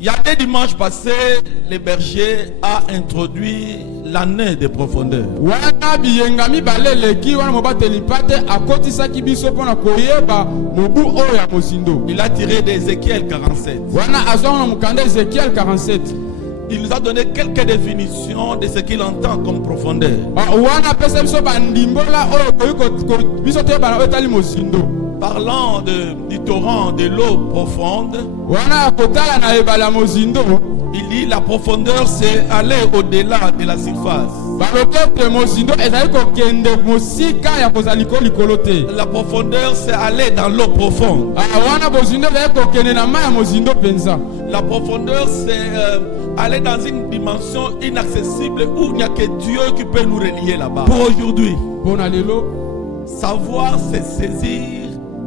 Il y a des dimanches passés, le berger a introduit l'année de profondeur. Il a tiré d'Ézéchiel 47. Il nous a donné quelques définitions de ce qu'il entend comme profondeur. Parlant du torrent de l'eau profonde, il dit la profondeur c'est aller au-delà de la surface. La profondeur c'est aller dans l'eau profonde. La profondeur c'est aller dans une dimension inaccessible où il n'y a que Dieu qui peut nous relier là-bas. Pour aujourd'hui, savoir c'est saisir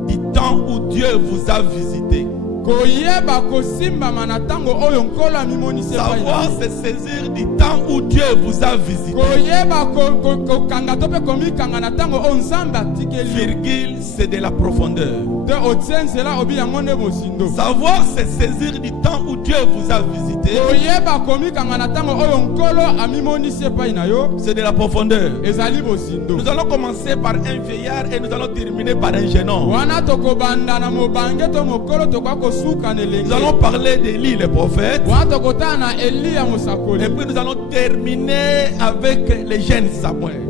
du temps où Dieu vous a visité. Savoir c'est saisir du temps où Dieu vous a visité. Virgule, c'est de la profondeur. Savoir c'est saisir du temps où Dieu vous a visité. C'est de la profondeur. Nous allons commencer par un vieillard et nous allons terminer par un jeune homme. Nous allons parler d'Élie le prophète. Et puis nous allons terminer avec les jeunes Samuel.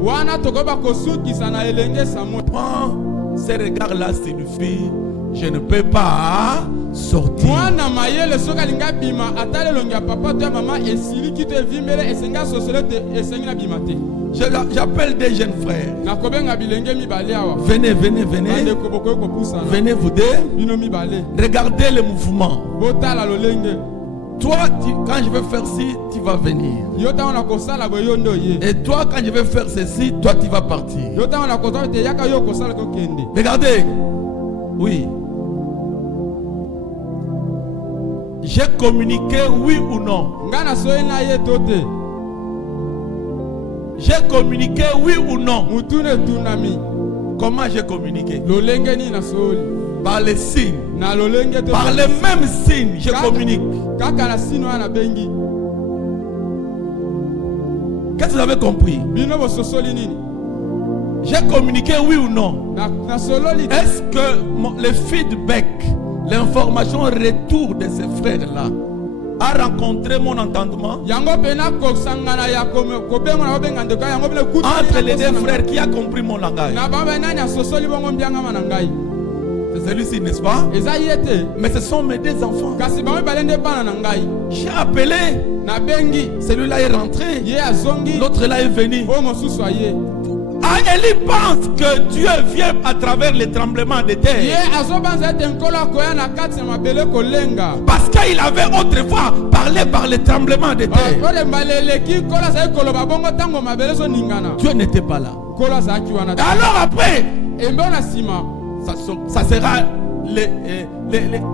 Prends ces regards-là signifie je ne peux pas sortir. J'appelle des jeunes frères. Venez, venez, venez. Venez vous deux. Regardez le mouvement. Toi, quand je vais faire ci, tu vas venir. Et toi, quand je vais faire ceci, toi, tu vas partir. Regardez. Oui. J'ai communiqué oui ou non. J'ai communiqué oui ou non. Comment j'ai communiqué? Par les signes. Par les mêmes signes, je communique. Qu'est-ce que vous avez compris? J'ai communiqué oui ou non? Est-ce que le feedback, l'information retour de ces frères-là a rencontré mon entendement? Entre les deux frères, qui a compris mon langage? C'est celui-ci, n'est-ce pas? Mais ce sont mes deux enfants. J'ai appelé. Celui-là est rentré. L'autre là est venu. Ah, Élie pense que Dieu vient à travers les tremblements de terre. Parce qu'il avait autrefois parlé par les tremblements de terre. Dieu n'était pas là. Alors après, ça sera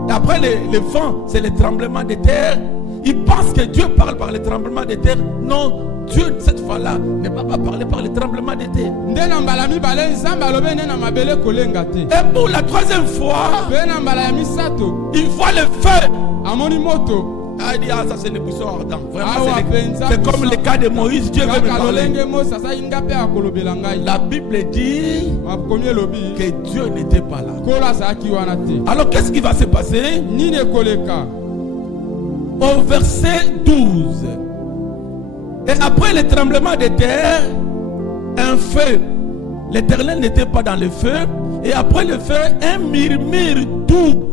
après les vents, c'est les tremblements de terre. Il pense que Dieu parle par les tremblements de terre. Non, Dieu cette fois-là ne va pas parler par les tremblements de terre. Et pour la troisième fois, il voit le feu. Ah, il dit, ah, ça c'est le buisson ardent. Vraiment, c'est comme le cas de Moïse, Dieu veut me parler. La Bible dit que Dieu n'était pas là. Alors qu'est-ce qui va se passer? Au verset 12. Et après le tremblement de terre, un feu. L'Éternel n'était pas dans le feu. Et après le feu, un murmure doux